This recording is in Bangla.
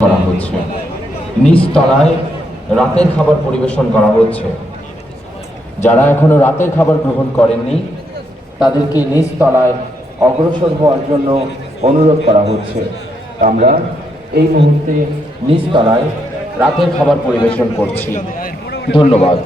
করা হচ্ছে। নিচ তলায় রাতের খাবার পরিবেশন করা হচ্ছে। যারা এখনো রাতের খাবার গ্রহণ করেননি তাদেরকে নিচ তলায় অগ্রসর হওয়ার জন্য অনুরোধ করা হচ্ছে। আমরা এই মুহূর্তে নিচ তলায় রাতের খাবার পরিবেশন করছি। ধন্যবাদ।